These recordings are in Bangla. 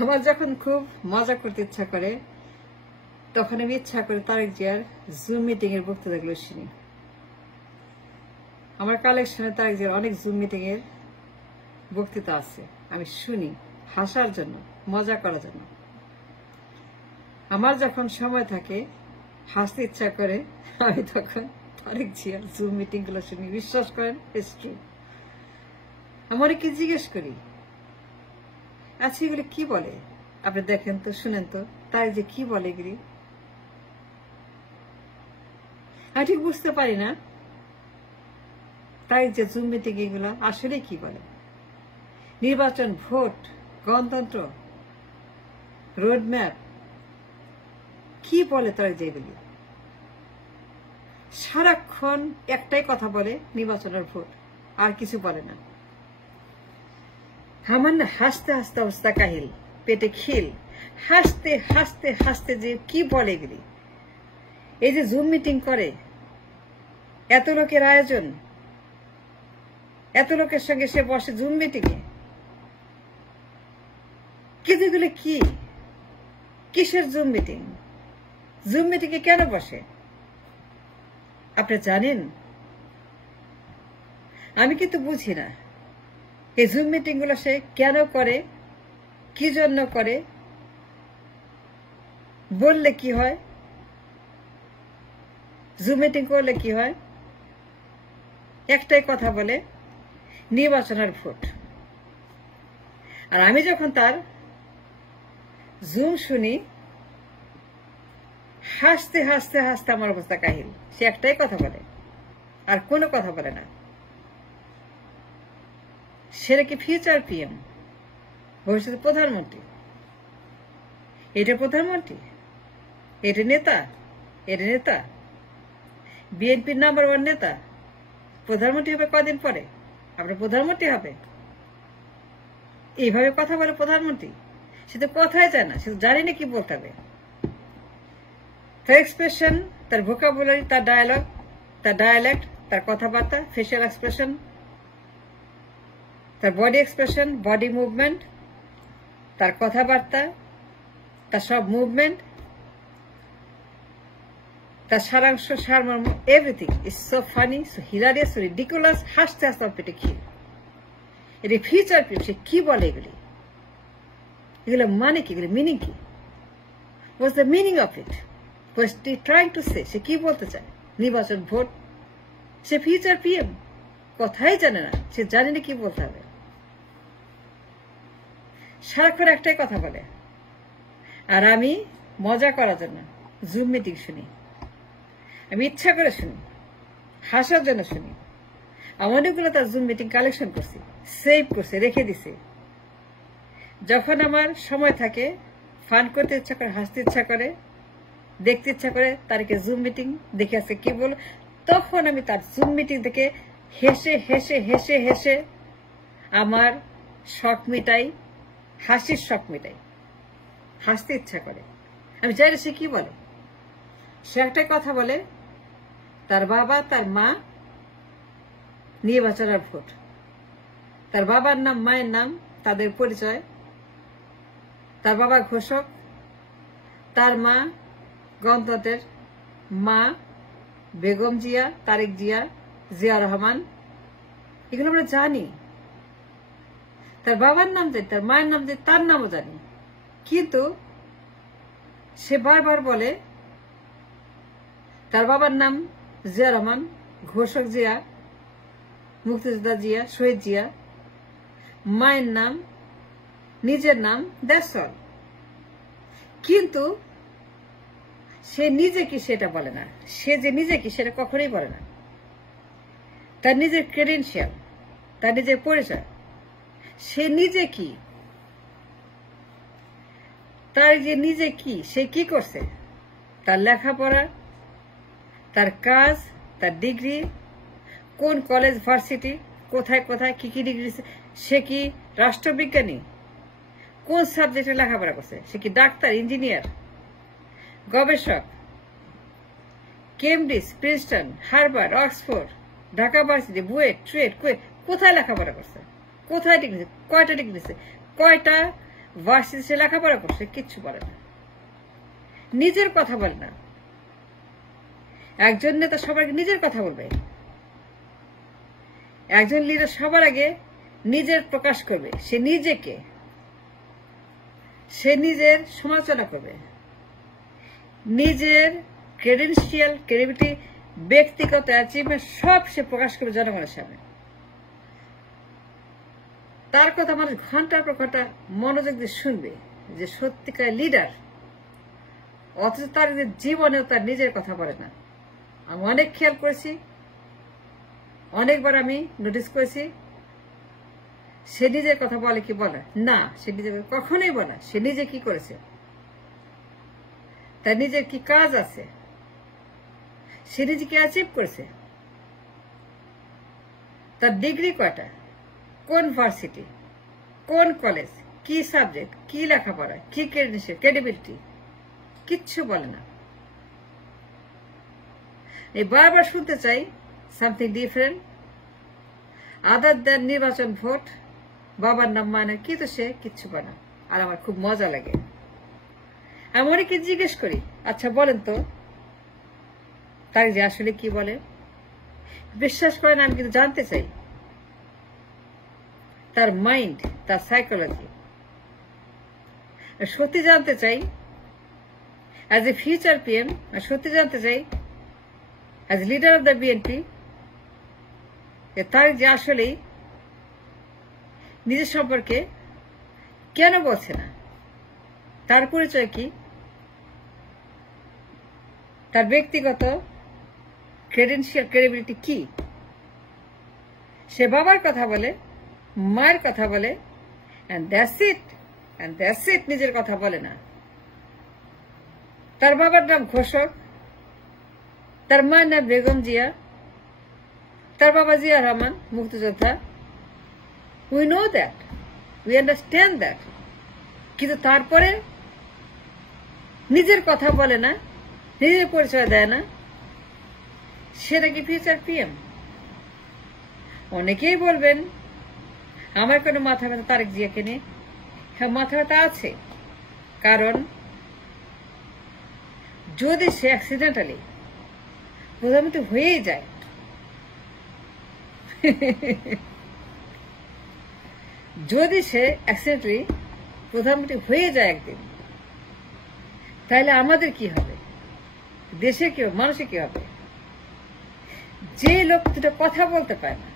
আমার যখন খুব মজা করতে ইচ্ছা করে তখন আমি ইচ্ছা করে তারেক জিয়ার জুম মিটিং এর বক্তৃতাগুলো শুনি। আমার কালেকশনে তারেক জিয়ার অনেক জুম মিটিং এর বক্তৃতা আছে, আমি শুনি হাসার জন্য, মজা করার জন্য। আমার যখন সময় থাকে হাসতে ইচ্ছা করে আমি তখন তারেক জিয়ার জুম মিটিং গুলো শুনি। বিশ্বাস করেন, ইটস ট্রু। আমি অনেকে জিজ্ঞেস করি, আচ্ছা এগুলো কি বলে, আপনি দেখেন তো, শুনেন তো, তাই যে কি বলে এগুলি আমি ঠিক বুঝতে পারি না। তাই যে জুম মিটিং এগুলো আসলে কি বলে? নির্বাচন, ভোট, গণতন্ত্র, রোডম্যাপ, কি বলে তারা যেগুলি? সারাক্ষণ একটাই কথা বলে, নির্বাচনের ভোট, আর কিছু বলে না। আমার না হাসতে হাসতে অবস্থা কাহিল, পেটে খিল, হাসতে হাসতে হাসতে যে কি বলে এগুলি। এই যে জুম মিটিং করে, এত লোকের আয়োজন, এত লোকের সঙ্গে সে বসে জুম মিটিংয়ে, এগুলো কি? কিসের জুম মিটিং? জুম মিটিংয়ে কেন বসে আপনি জানেন? আমি কিন্তু বুঝি না এই জুম মিটিং গুলো সে কেন করে, কি জন্য করে, বললে কি হয়, জুম মিটিং করলে কি হয়? একটাই কথা বলে, নির্বাচনের ভোট। আর আমি যখন তার জুম শুনি, হাসতে হাসতে হাসতে আমার অবস্থা কাহিল। সে একটাই কথা বলে, আর কোনো কথা বলে না। সেটা কি ফিউচার পিএম, ভবিষ্যতে প্রধানমন্ত্রী? এটা প্রধানমন্ত্রী, এটা নেতা, এটা নেতা, বিএনপির নাম্বার 1 নেতা। প্রধানমন্ত্রী হবে কদিন পরে, আপনার প্রধানমন্ত্রী হবে। এইভাবে কথা বলে প্রধানমন্ত্রী? সে তো কথাই চায় না, সে তো জানি না কি বলতে হবে। তার এক্সপ্রেশন, তার ভোকাবুলারি, তার ডায়ালগ, তার ডায়ালেক্ট, তার কথাবার্তা, ফেশিয়াল এক্সপ্রেশন, তার বডি এক্সপ্রেশন, বডি মুভমেন্ট, তার কথাবার্তা, তার সব মুভমেন্ট, তার সারাংশ, সারমর্ম, everything is so funny, so hilarious, so ridiculous. হাসতে হাসতে আমার পেটে খিল। এটি ফিউচার পিএম, সে কি বলে এগুলি? এগুলো মানে কি? এগুলো মিনিং কি? What's the meaning of it? What's he trying to say? সে কি বলতে চায়? নির্বাচন, ভোট? সে ফিউচার পিএম, কথাই জানে না, সে জানে না কি বলতে হবে। সারাক্ষণ একটাই কথা বলে। আর আমি মজা করার জন্য জুম মিটিং শুনি, আমি ইচ্ছা করে শুনি, হাসার জন্য শুনি। আমি অনেকগুলো তার জুম মিটিং কালেকশন করছি, সেভ করছি, রেখে দিছি। যখন আমার সময় থাকে, ফান করতে ইচ্ছা করে, হাসতে ইচ্ছা করে, দেখতে ইচ্ছা করে, তারকে জুম মিটিং দেখে আছে কি বল, তখন আমি তার জুম মিটিং দেখে হেসে হেসে হেসে হেসে আমার শখ মিটাই, হাসির শখ মিটাই, হাসতে ইচ্ছা করে। আমি জানি সে কি বলে। সে একটাই কথা বলে, তার বাবা, তার মা, নির্বাচনের ভোট। তার বাবার নাম, মায়ের নাম, তাদের পরিচয়। তার বাবা ঘোষক, তার মা গণতন্ত্রের মা, বেগম জিয়া, তারেক জিয়া, জিয়া রহমান। এগুলো আমরা জানি। তার বাবার নাম জানি, তার মায়ের নাম জানি, তার নামও জানি। কিন্তু সে বারবার বলে তার বাবার নাম জিয়া রহমান, ঘোষক জিয়া, মুক্তিযোদ্ধা জিয়া, শহীদ জিয়া, মায়ের নাম, নিজের নাম, দ্যাটস অল। কিন্তু সে নিজে কি সেটা বলে না। সে যে নিজে কি সেটা কখনোই বলে না। তার নিজের ক্রেডেনশিয়াল, তার নিজের পরিচয়, সে নিজে কি, তার যে নিজে কি, সে কি করছে, তার লেখাপড়া, তার কাজ, তার ডিগ্রি, কোন কলেজ, ভার্সিটি, কোথায় কোথায় কি কি ডিগ্রি, সে কি রাষ্ট্রবিজ্ঞানী, কোন সাবজেক্টে লেখাপড়া করছে, সে কি ডাক্তার, ইঞ্জিনিয়ার, গবেষক, Cambridge, Princeton, Harvard, Oxford, Dhaka varsity, BUET, trade, কোথায় লেখাপড়া করছে, কোথায় ডিগ্রি, কয়টা ডিগ্রি, কয়টা ভার্সিটিতে সে লেখাপড়া করছে, কিচ্ছু বলে না, নিজের কথা বলে না। একজন নেতা সবার আগে নিজের কথা বলবে, একজন লিডার সবার আগে নিজের প্রকাশ করবে, সে নিজেকে, সে নিজের সমালোচনা করবে, নিজের ক্রেডেনশিয়াল, ক্রেডিবিলিটি, ব্যক্তিগত অ্যাচিভমেন্ট সব সে প্রকাশ করবে জনগণের সামনে। তার কথা মানুষ ঘন্টার পর ঘন্টা মনোযোগ দিয়ে শুনবে যে সত্যিকার লিডার, অথচ তার জীবনেও তার নিজের কথা বলে না। আমি অনেক খেয়াল করেছি, অনেকবার আমি নোটিস করেছি, সে নিজের কথা বলে কি বলে না, সে নিজের কখনোই বলে সে নিজে কি করেছে, তার নিজের কি কাজ আছে, সে নিজেকে অ্যাচিভ করেছে, তার ডিগ্রি কয়টা, কোন ভার্সিটি, কোন কলেজ, কি সাবজেক্ট, কি লেখাপড়া, কি ক্রেডিবিলিটি, কিচ্ছু বলে না। এই বারবার শুনতে চাই সামথিং ডিফারেন্ট আদার দেন নির্বাচন ভোট, বাবার নাম মানে কি, তো সে কিচ্ছু বলে না। আর আমার খুব মজা লাগে। আমি অনেকে জিজ্ঞেস করি, আচ্ছা বলেন তো তার যে আসলে কি বলে। বিশ্বাস করেন আমি কিন্তু জানতে চাই তার মাইন্ড, তার সাইকোলজি। সত্যি জানতে চাই অ্যাজ এ ফিউচার পিএম, সত্যি জানতে চাই as leader of the BNP, তার যে আসলেই নিজের সম্পর্কে কেন বলছে না, তার পরিচয় কি, তার ব্যক্তিগত ক্রেডেনশিয়াল, ক্রেডিবিলিটি কি। সে বাবার কথা বলে, মায়ের কথা বলে, and that's it, নিজের কথা বলে না। তার বাবার নাম ঘোষক, তার মায়ের নাম বেগম জিয়া, তার বাবা জিয়া রহমান মুক্তিযোদ্ধা। We know that, we understand that, কিন্তু তারপরে নিজের কথা বলে না, নিজের পরিচয় দেয় না, সে নাকি ফিউচার পিএম। অনেকেই বলবেন আমার কোনো মাথা ব্যথা তারেক জিয়াকে নিয়ে। হ্যাঁ, মাথা ব্যথা আছে, কারণ যদি সে অ্যাক্সিডেন্টালি প্রধানমন্ত্রী হয়েই যায়, যদি সে অ্যাক্সিডেন্টালি প্রধানমন্ত্রী হয়ে যায় একদিন, তাহলে আমাদের কি হবে, দেশে কি হবে, মানুষের কি হবে। যে লোক দুটো কথা বলতে পারে না,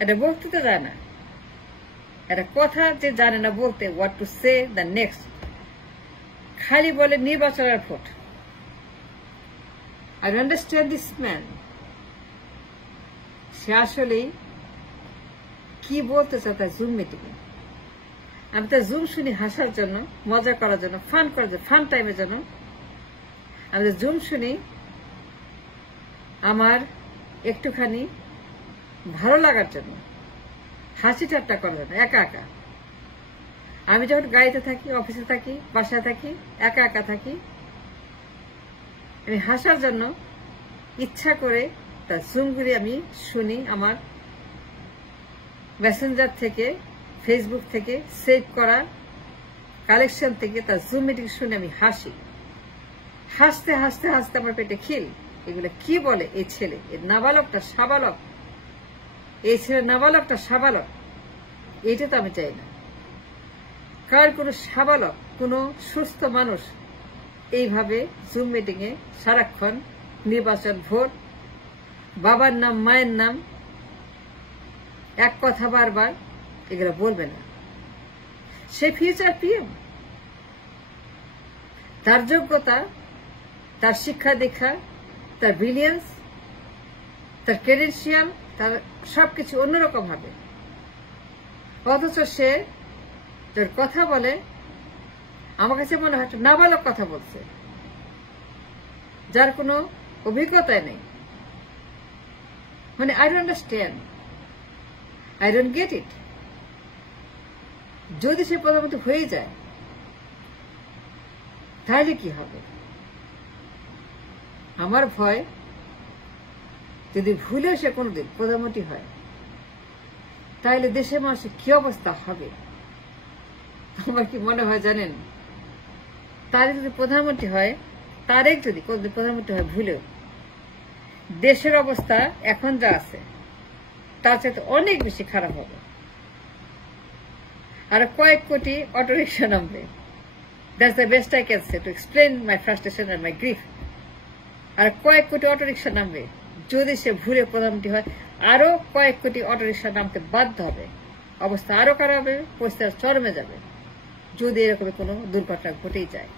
এটা বক্তৃতা যায় না, একটা কথা যে জানে না বলতে, what to say the next, খালি বলে নির্বাচনের ভোট। আই আন্ডারস্ট্যান্ড দিস ম্যান, সে আসলেই কি বলতে চায় তার জুম মিটিংয়ে। আমি তার জুম শুনি হাসার জন্য, মজা করার জন্য, ফান করার জন্য, ফান টাইমের জন্য। আমি জুম শুনি আমার একটুখানি ভালো লাগার জন্য, হাসি ঠাট্টা করার জন্য, একা একা। আমি যখন গাড়িতে থাকি, অফিসে থাকি, বাসায় থাকি, একা একা থাকি, আমি হাসার জন্য ইচ্ছা করে তার জুমগুলি আমি শুনি। আমার মেসেঞ্জার থেকে, ফেসবুক থেকে সেভ করা কালেকশন থেকে তার জুম মিটিং শুনে আমি হাসি। হাসতে হাসতে হাসতে আমার পেটে খিল। এগুলো কি বলে এই ছেলে, এর নাবালকটা সাবালক, এই ছেলে নাবালকটা সাবালক, এইটা তো আমি চাই না। কার কোনো সাবালক, কোনো সুস্থ মানুষ এইভাবে জুম মিটিং এ সারাক্ষণ নির্বাচন, ভোট, বাবার নাম, মায়ের নাম, এক কথা বারবার এগুলো বলবে না। সে ফিউচার পিএম, তার যোগ্যতা, তার শিক্ষা দীক্ষা, তার ব্রিলিয়েন্স, তার ক্রেডেনশিয়াল, তার সবকিছু অন্যরকম হবে। অথচ সে যার কথা বলে, আমার কাছে মনে হয় নাবালক কথা বলছে, যার কোনো অভিজ্ঞতাই নেই। মানে I don't understand, I don't get it. যদি সে প্রধানমন্ত্রী হয়ে যায় তাহলে কি হবে? আমার ভয়, যদি ভুলেও সে কোনোদিন প্রধানমন্ত্রী হয়, তাহলে দেশের মানুষের কি অবস্থা হবে আমার কি মনে হয় জানেন, তারেক যদি প্রধানমন্ত্রী হয়, তারেক যদি প্রধানমন্ত্রী হয় ভুলেও, দেশের অবস্থা এখন যা আছে তার চাইতে অনেক বেশি খারাপ হবে। আর কয়েক কোটি অটোরিকশা নামবে। That's the best I can say to explain my frustration and my grief. আর কয়েক কোটি অটোরিকশা নামবে যদি সে ভুলে প্রধানমন্ত্রী হয়। আরো কয়েক কোটি অটোরিকশা নামতে বাধ্য হবে। অবস্থা আরো খারাপ হবে, পরিস্থিতি চরমে যাবে যদি এরকম কোনো দুর্ঘটনা ঘটেই যায়।